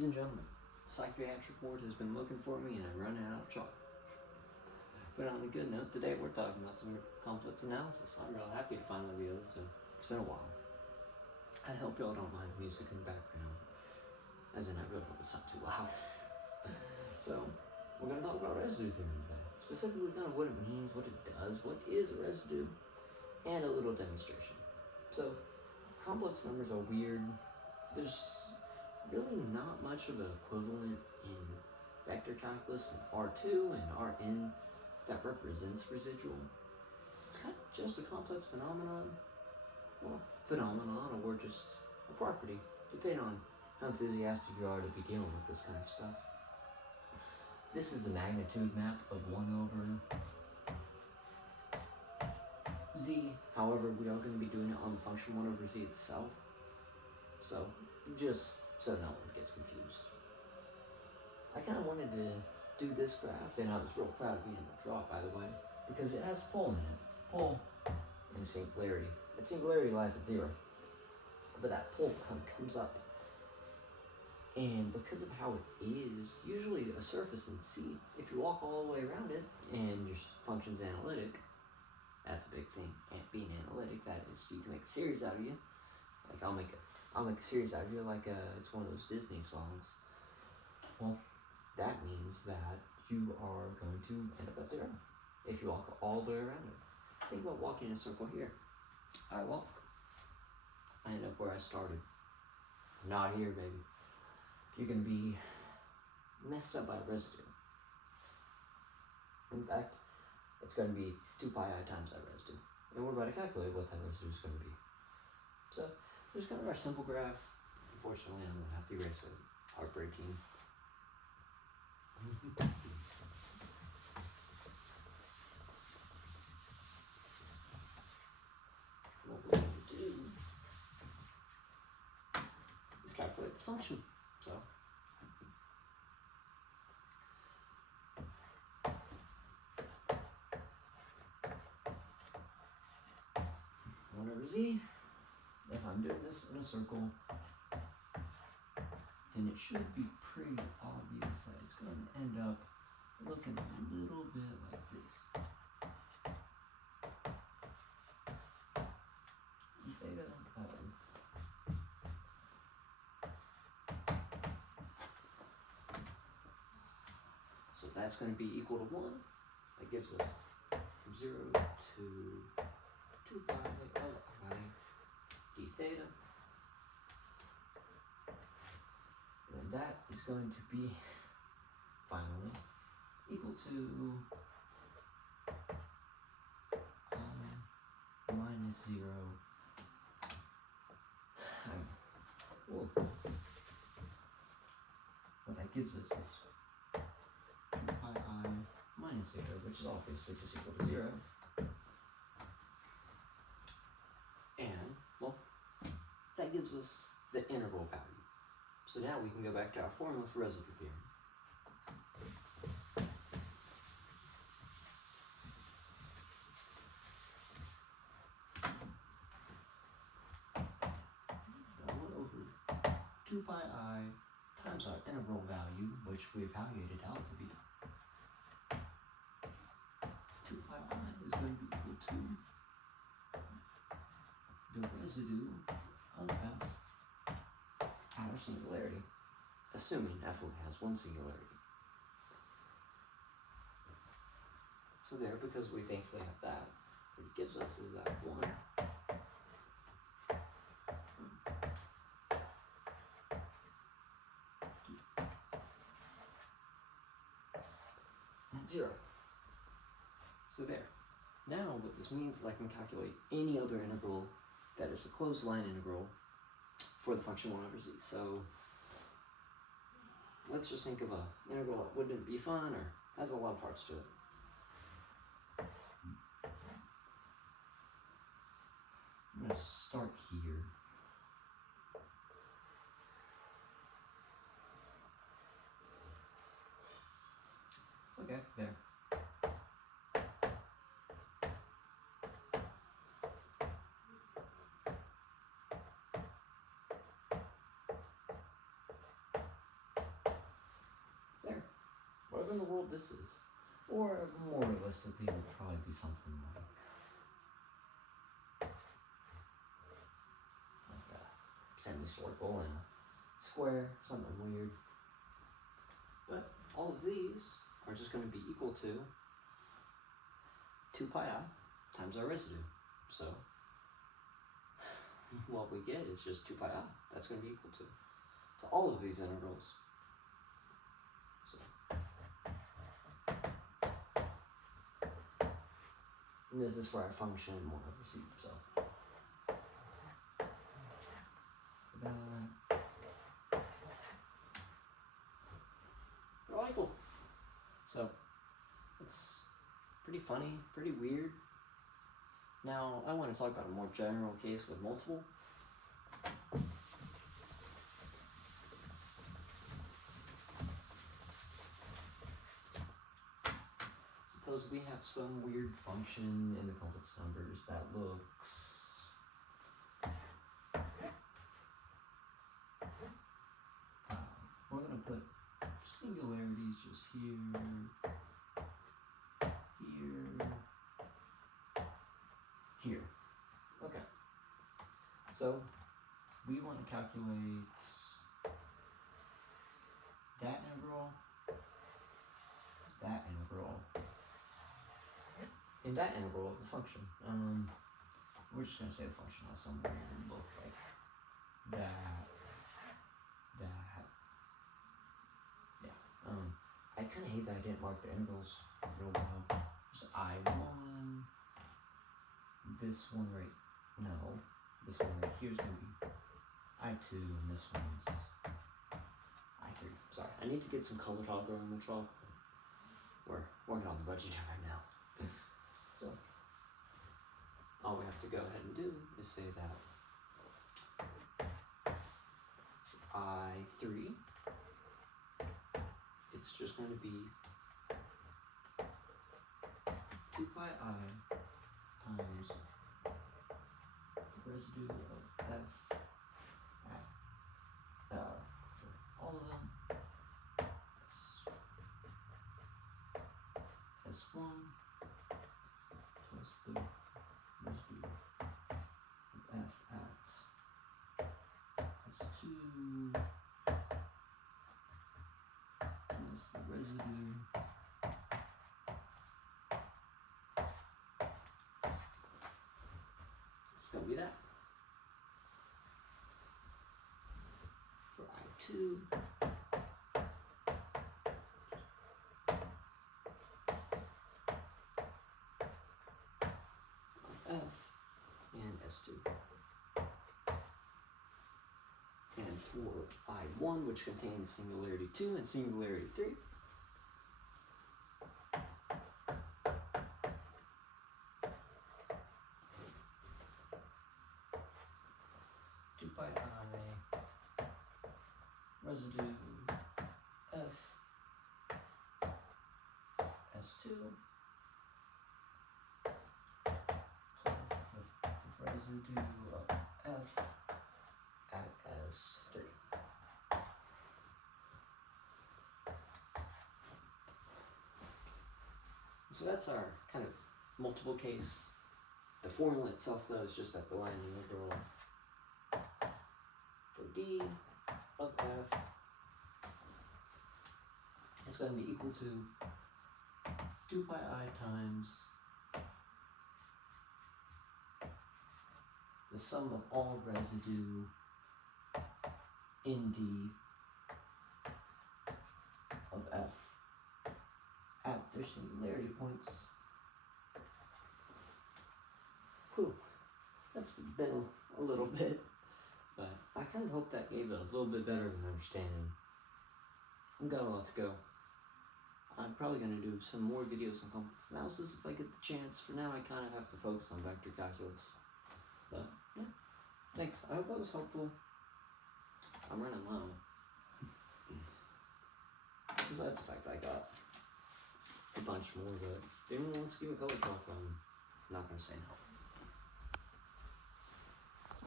Ladies and gentlemen, the psychiatric ward has been looking for me and I'm running out of chalk. But on a good note, today we're talking about some complex analysis. I'm real happy to finally be able to. It's been a while. I hope y'all don't mind music in the background. As in, I really hope it's not too loud. So, we're going to talk about residue theorem today. Specifically kind of what it means, what it does, what is a residue, and a little demonstration. So, complex numbers are weird. There's really not much of an equivalent in vector calculus in R2 and Rn that represents residual. It's kind of just a complex phenomenon, or just a property, depending on how enthusiastic you are to be dealing with this kind of stuff. This is the magnitude map of 1 over z. However, we are going to be doing it on the function 1 over z itself. So, just so no one gets confused. I kind of wanted to do this graph, and I was real proud of being able to draw it, by the way, because it has pole in it. Pole and singularity. That singularity lies at 0. But that pole comes up. And because of how it is, usually a surface in C, if you walk all the way around it, and your function's analytic, that's a big thing. And being analytic, that is, you can make a series out of you. Like, I'll make a series out of you like it's one of those Disney songs. Well, that means that you are going to end up at 0 if you walk all the way around it. Think about walking in a circle here. I walk. I end up where I started. Not here, baby. You're going to be messed up by residue. In fact, it's going to be 2 pi I times that residue. And we're about to calculate what that residue is going to be. So, there's kind of our simple graph. Unfortunately, I'm going to have to erase it. Heartbreaking. What we're going to do is calculate the function. So, 1 over z. If I'm doing this in a circle, then it should be pretty obvious that it's going to end up looking a little bit like this. E theta, so that's going to be equal to 1. That gives us from 0 to 2 pi of I d theta. And that is going to be, finally, equal to minus 0. What that gives us is 2 pi I minus 0, which is obviously just equal to 0. And, well, that gives us the interval value. So now we can go back to our formula for residue theorem. Over 2 pi I times our interval value, which we evaluated out to be 2 pi I is going to be equal to the residue of f at our singularity, assuming f only has one singularity. So there, because we thankfully have that, what it gives us is that 1 and 0. So there. Now what this means is I can calculate any other integral that is a closed line integral for the function 1 over z. So let's just think of an integral that wouldn't be fun or has a lot of parts to it. I'm going to start here. Okay, there. whatever in the world this is. Or more realistically, it would probably be something like a semicircle and a square, something weird. But all of these are just going to be equal to 2 pi I times our residue. So what we get is just 2 pi I. That's going to be equal to all of these integrals. So, and this is for our function and one over c. So that. They're all equal. So it's pretty funny, pretty weird. Now I want to talk about a more general case with multiple. Suppose we have some weird function in the complex numbers that looks we're going to put singularities just here, here. Okay. So we want to calculate that integral, and that integral of the function. We're just going to say the function has some weird look like that. Yeah. I kind of hate that I didn't mark the integrals real well. There's I1, this one right, no, this one right here is going to be I2, and this one's I3. Sorry, I need to get some colored algebra on the chalk. We're working on the budget right now. So, all we have to go ahead and do is say that I3, it's just going to be 2 pi I times the residue of f at, for all of them, S1 plus the residue of f at S2 plus the residue it's going to be that for I2 F and S2. And for I1, which contains singularity 2 and singularity 3, residue f S2 plus the residue of f at S3. So that's our kind of multiple case. The formula itself, though, is just that the line integral for d of f is going to be equal to 2 pi I times the sum of all residue in d of f at their singularity points. Whew, that's been a little bit, but I kind of hope that gave it a little bit better of an understanding. I've got a lot to go. I'm probably going to do some more videos on complex analysis if I get the chance. For now, I kind of have to focus on vector calculus. But, yeah, thanks. I hope that was helpful. I'm running low. Besides the fact I got a bunch more, but if anyone wants to give a color talk, I'm not going to say no.